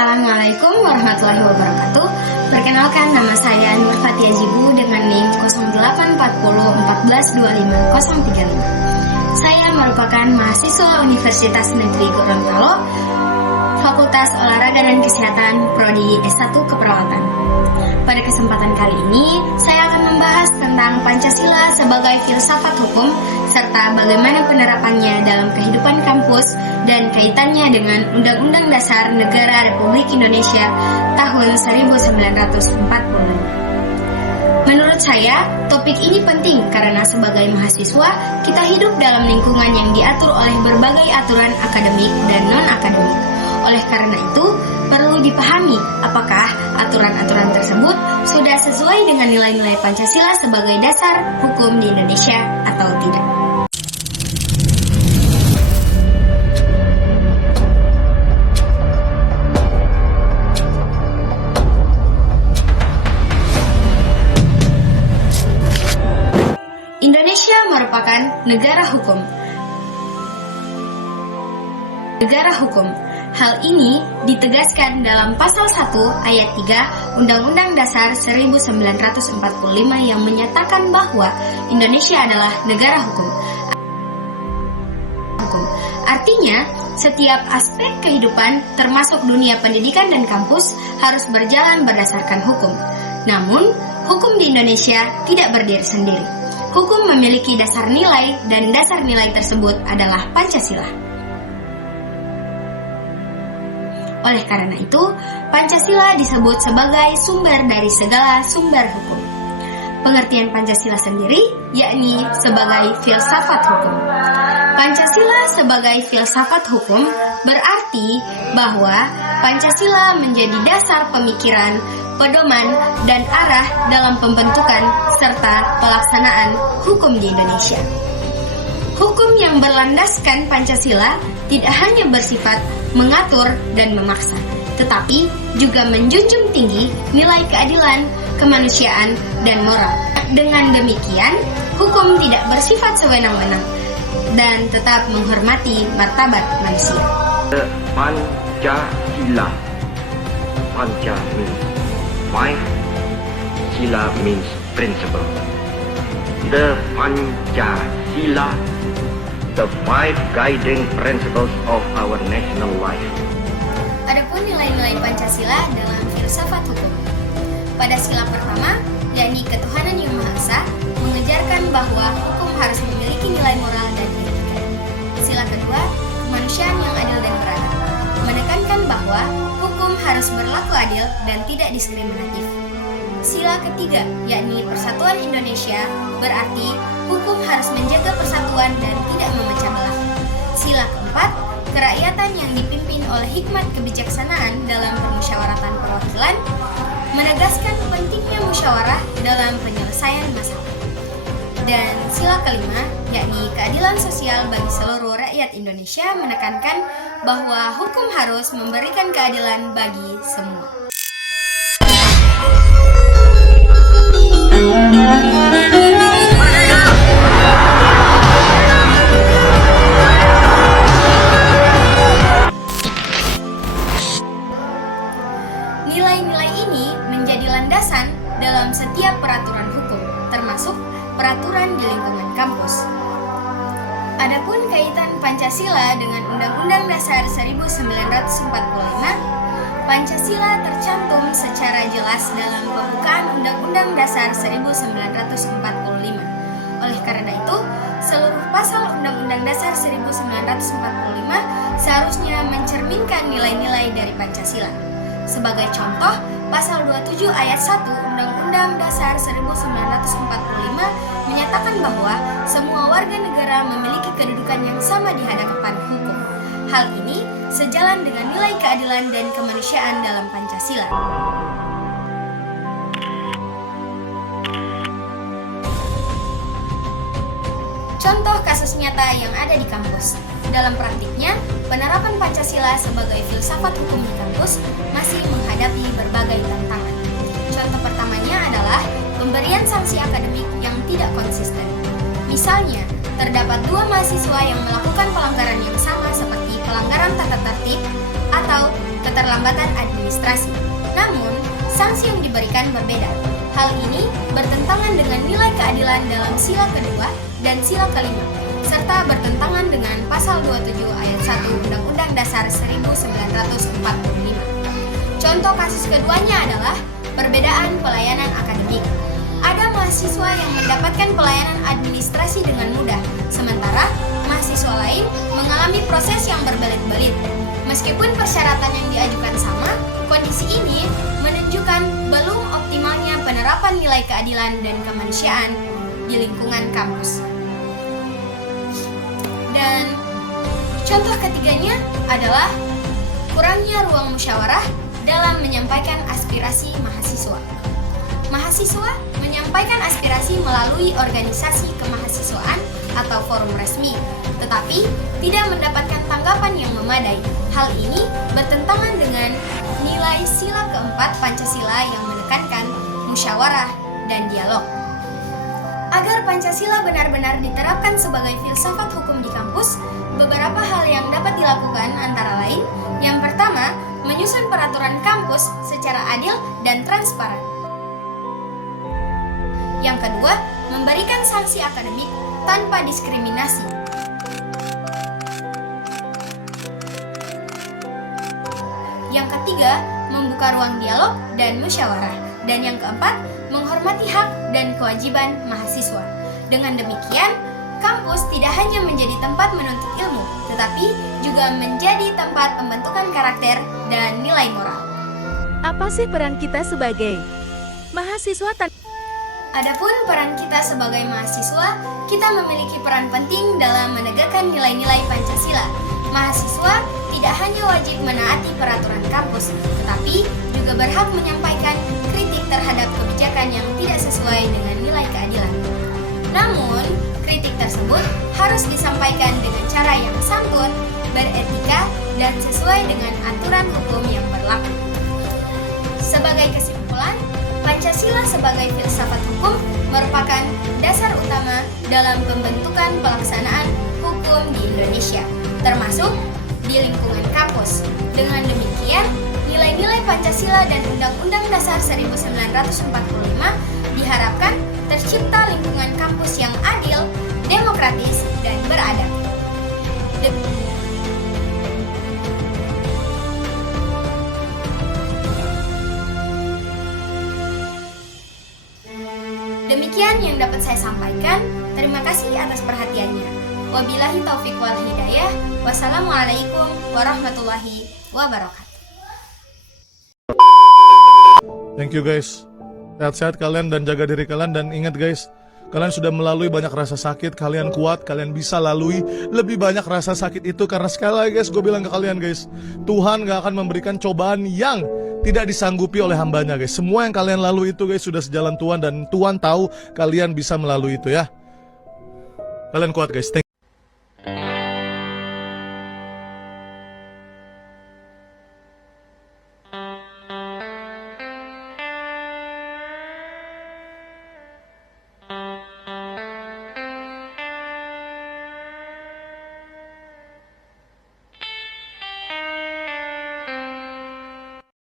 Assalamualaikum warahmatullahi wabarakatuh. Perkenalkan, nama saya Nur Fatia Jibu dengan NIM 0840142535. Saya merupakan mahasiswa Universitas Negeri Gorontalo, Fakultas Olahraga dan Kesehatan, Prodi S1 Keperawatan. Pada kesempatan kali ini, saya akan membahas tentang Pancasila sebagai filsafat hukum, serta bagaimana penerapannya dalam kehidupan kampus dan kaitannya dengan Undang-Undang Dasar Negara Republik Indonesia tahun 1945. Menurut saya, topik ini penting karena sebagai mahasiswa, kita hidup dalam lingkungan yang diatur oleh berbagai aturan akademik dan non-akademik. Oleh karena itu, perlu dipahami apakah aturan-aturan tersebut sudah sesuai dengan nilai-nilai Pancasila sebagai dasar hukum di Indonesia atau tidak. Indonesia merupakan negara hukum. Hal ini ditegaskan dalam Pasal 1 Ayat 3 Undang-Undang Dasar 1945 yang menyatakan bahwa Indonesia adalah negara hukum. Artinya, setiap aspek kehidupan termasuk dunia pendidikan dan kampus harus berjalan berdasarkan hukum. Namun, hukum di Indonesia tidak berdiri sendiri. Hukum memiliki dasar nilai dan dasar nilai tersebut adalah Pancasila. Oleh karena itu, Pancasila disebut sebagai sumber dari segala sumber hukum. Pengertian Pancasila sendiri yakni sebagai filsafat hukum. Pancasila sebagai filsafat hukum berarti bahwa Pancasila menjadi dasar pemikiran, pedoman, dan arah dalam pembentukan serta pelaksanaan hukum di Indonesia. Hukum yang berlandaskan Pancasila tidak hanya bersifat mengatur dan memaksa, tetapi juga menjunjung tinggi nilai keadilan, kemanusiaan, dan moral. Dengan demikian, hukum tidak bersifat sewenang-wenang dan tetap menghormati martabat manusia. Pancasila. Panca means five, Sila means principle. The Pancasila, the five guiding principles of our national life. Adapun nilai-nilai Pancasila dalam filsafat hukum. Pada sila pertama, yakni ketuhanan yang Maha Esa, mengejarkan bahwa hukum harus memiliki nilai moral dan etika. Sila kedua, kemanusiaan yang adil dan beradab, menekankan bahwa hukum harus berlaku adil dan tidak diskriminatif. Sila ketiga, yakni persatuan Indonesia, berarti hukum harus menjaga persatuan dan tidak memecah belah. Sila keempat, kerakyatan yang dipimpin oleh hikmat kebijaksanaan dalam permusyawaratan perwakilan, menegaskan pentingnya musyawarah dalam penyelesaian masalah. Dan sila kelima, yakni keadilan sosial bagi seluruh rakyat Indonesia, menekankan bahwa hukum harus memberikan keadilan bagi semua. Nilai-nilai ini menjadi landasan dalam setiap peraturan hukum, termasuk peraturan di lingkungan kampus. Adapun kaitan Pancasila dengan Undang-Undang Dasar 1945, Pancasila tercantum secara jelas dalam pembukaan Undang-Undang Dasar 1945. Oleh karena itu, seluruh pasal Undang-Undang Dasar 1945 seharusnya mencerminkan nilai-nilai dari Pancasila. Sebagai contoh, pasal 27 ayat 1 Undang-Undang Dasar 1945 menyatakan bahwa semua warga negara memiliki kedudukan yang sama di hadapan hukum. Hal ini sejalan dengan nilai keadilan dan kemanusiaan dalam Pancasila. Contoh kasus nyata yang ada di kampus. Dalam praktiknya, penerapan Pancasila sebagai filsafat hukum di kampus masih menghadapi berbagai tantangan. Contoh pertamanya adalah pemberian sanksi akademik yang tidak konsisten. Misalnya, terdapat 2 mahasiswa yang melakukan pelanggaran yang sama seperti pelanggaran tata tertib atau keterlambatan administrasi. administrasi. Namun, sanksi yang diberikan berbeda. Hal ini bertentangan dengan nilai keadilan dalam sila kedua dan sila kelima, serta bertentangan dengan pasal 27 ayat 1 Undang-Undang Dasar 1945. Contoh kasus keduanya adalah perbedaan pelayanan akademik. Ada mahasiswa yang mendapatkan pelayanan administrasi dengan mudah, sementara mahasiswa lain mengalami proses yang berbelit-belit. Meskipun persyaratan yang diajukan sama, kondisi ini menunjukkan belum optimalnya penerapan nilai keadilan dan kemanusiaan di lingkungan kampus. Dan contoh ketiganya adalah kurangnya ruang musyawarah dalam menyampaikan aspirasi mahasiswa. Mahasiswa menyampaikan aspirasi melalui organisasi kemahasiswaan atau forum resmi, tetapi tidak mendapatkan tanggapan yang memadai. Hal ini bertentangan dengan nilai sila keempat Pancasila yang menekankan musyawarah dan dialog. Agar Pancasila benar-benar diterapkan sebagai filsafat hukum di kampus, beberapa hal yang dapat dilakukan antara lain: yang pertama, menyusun peraturan kampus secara adil dan transparan. Yang kedua, memberikan sanksi akademik tanpa diskriminasi. Yang ketiga, membuka ruang dialog dan musyawarah. Dan yang keempat, menghormati hak dan kewajiban mahasiswa. Dengan demikian, kampus tidak hanya menjadi tempat menuntut ilmu, tetapi juga menjadi tempat pembentukan karakter dan nilai moral. Apa sih peran kita sebagai mahasiswa? Adapun peran kita sebagai mahasiswa, kita memiliki peran penting dalam menegakkan nilai-nilai Pancasila. Mahasiswa tidak hanya wajib menaati peraturan kampus, tetapi juga berhak menyampaikan kritik terhadap kebijakan yang tidak sesuai dengan nilai keadilan. Namun, kritik tersebut harus disampaikan dengan cara yang santun, beretika, dan sesuai dengan aturan hukum yang berlaku. Sebagai kesimpulan, Pancasila sebagai filsafat hukum merupakan dasar utama dalam pembentukan pelaksanaan hukum di Indonesia, termasuk di lingkungan kampus. Dengan demikian, nilai-nilai Pancasila dan Undang-Undang Dasar 1945 diharapkan tercipta lingkungan kampus yang adil, demokratis, dan beradab. Demikian yang dapat saya sampaikan. Terima kasih atas perhatiannya. Wabillahi taufiq wal hidayah. Wassalamualaikum warahmatullahi wabarakatuh. Thank you guys. Sehat-sehat kalian dan jaga diri kalian. Dan ingat guys, kalian sudah melalui banyak rasa sakit. Kalian kuat, kalian bisa lalui lebih banyak rasa sakit itu. Karena sekali lagi guys, gue bilang ke kalian guys, Tuhan gak akan memberikan cobaan yang tidak disanggupi oleh hambanya guys. Semua yang kalian lalui itu guys sudah sejalan Tuhan. Dan Tuhan tahu kalian bisa melalui itu ya. Kalian kuat guys.